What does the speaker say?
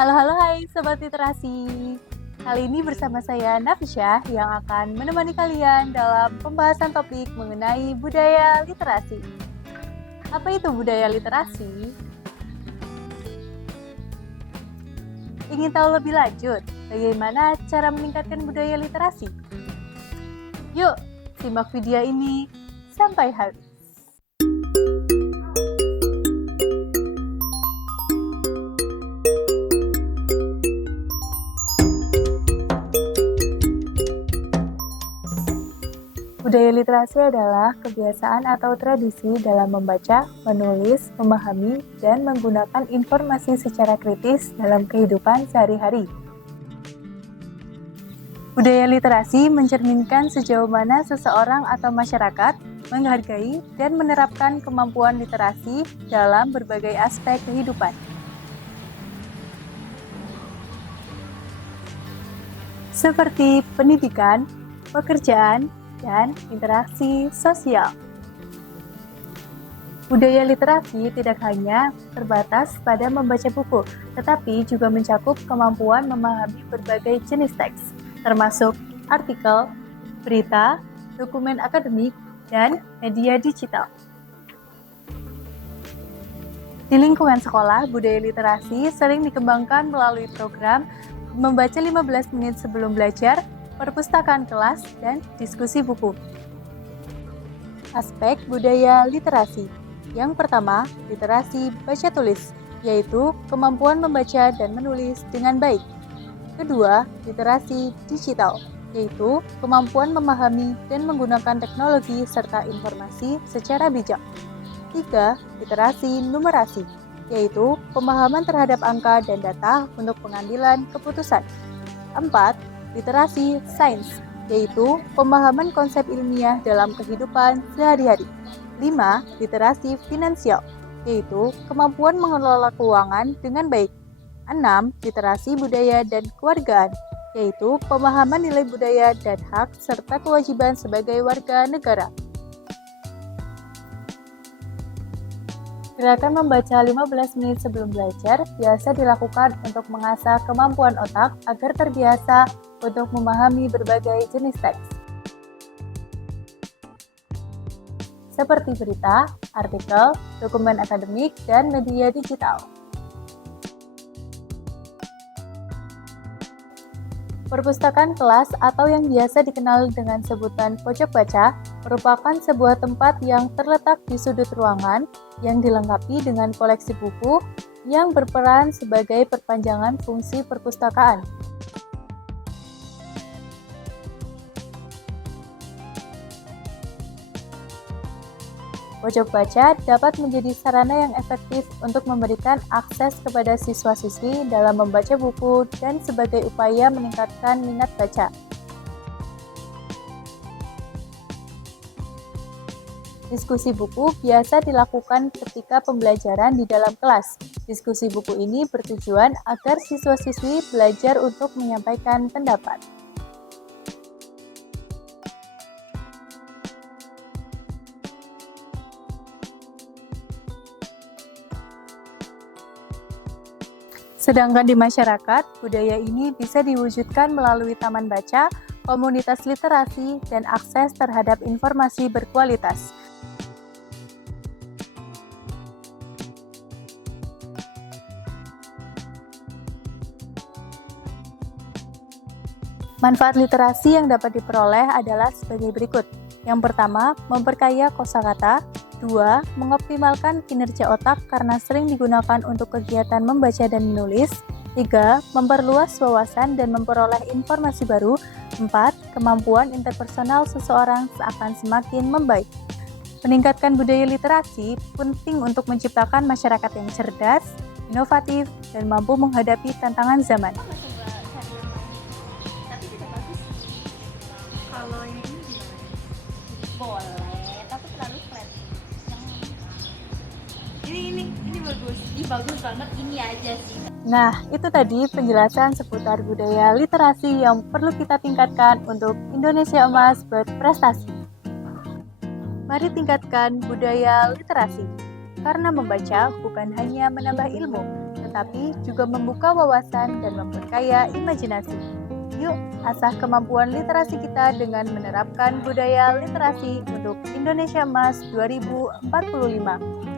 Halo, hai Sobat Literasi. Kali ini bersama saya Nafisya yang akan menemani kalian dalam pembahasan topik mengenai budaya literasi. Apa itu budaya literasi? Ingin tahu lebih lanjut bagaimana cara meningkatkan budaya literasi? Yuk, simak video ini sampai habis. Budaya literasi adalah kebiasaan atau tradisi dalam membaca, menulis, memahami, dan menggunakan informasi secara kritis dalam kehidupan sehari-hari. Budaya literasi mencerminkan sejauh mana seseorang atau masyarakat menghargai dan menerapkan kemampuan literasi dalam berbagai aspek kehidupan. Seperti pendidikan, pekerjaan, dan interaksi sosial. Budaya literasi tidak hanya terbatas pada membaca buku, tetapi juga mencakup kemampuan memahami berbagai jenis teks, termasuk artikel, berita, dokumen akademik, dan media digital. Di lingkungan sekolah, budaya literasi sering dikembangkan melalui program membaca 15 menit sebelum belajar, perpustakaan kelas, dan diskusi buku. Aspek budaya literasi. Yang pertama, literasi baca tulis, yaitu kemampuan membaca dan menulis dengan baik. Kedua, literasi digital, yaitu kemampuan memahami dan menggunakan teknologi serta informasi secara bijak. Tiga, literasi numerasi, yaitu pemahaman terhadap angka dan data untuk pengambilan keputusan. Empat, literasi sains, yaitu pemahaman konsep ilmiah dalam kehidupan sehari-hari. 5. Literasi finansial, yaitu kemampuan mengelola keuangan dengan baik. 6. Literasi budaya dan kewargaan, yaitu pemahaman nilai budaya dan hak serta kewajiban sebagai warga negara. Gerakan membaca 15 menit sebelum belajar biasa dilakukan untuk mengasah kemampuan otak agar terbiasa untuk memahami berbagai jenis teks, seperti berita, artikel, dokumen akademik, dan media digital. Perpustakaan kelas atau yang biasa dikenal dengan sebutan pojok baca merupakan sebuah tempat yang terletak di sudut ruangan yang dilengkapi dengan koleksi buku yang berperan sebagai perpanjangan fungsi perpustakaan. Pojok baca dapat menjadi sarana yang efektif untuk memberikan akses kepada siswa-siswi dalam membaca buku dan sebagai upaya meningkatkan minat baca. Diskusi buku biasa dilakukan ketika pembelajaran di dalam kelas. Diskusi buku ini bertujuan agar siswa-siswi belajar untuk menyampaikan pendapat. Sedangkan di masyarakat, budaya ini bisa diwujudkan melalui taman baca, komunitas literasi, dan akses terhadap informasi berkualitas. Manfaat literasi yang dapat diperoleh adalah sebagai berikut. Yang pertama, memperkaya kosakata. 2. Mengoptimalkan kinerja otak karena sering digunakan untuk kegiatan membaca dan menulis. 3. Memperluas wawasan dan memperoleh informasi baru. 4. Kemampuan interpersonal seseorang akan semakin membaik. Meningkatkan budaya literasi penting untuk menciptakan masyarakat yang cerdas, inovatif, dan mampu menghadapi tantangan zaman. Kalau ini gimana? Boleh, tapi terlalu flat. Ini bagus. Ini bagus banget, ini aja sih. Nah, itu tadi penjelasan seputar budaya literasi yang perlu kita tingkatkan untuk Indonesia Emas berprestasi. Mari tingkatkan budaya literasi, karena membaca bukan hanya menambah ilmu, tetapi juga membuka wawasan dan memperkaya imajinasi. Yuk, asah kemampuan literasi kita dengan menerapkan budaya literasi untuk Indonesia Emas 2045.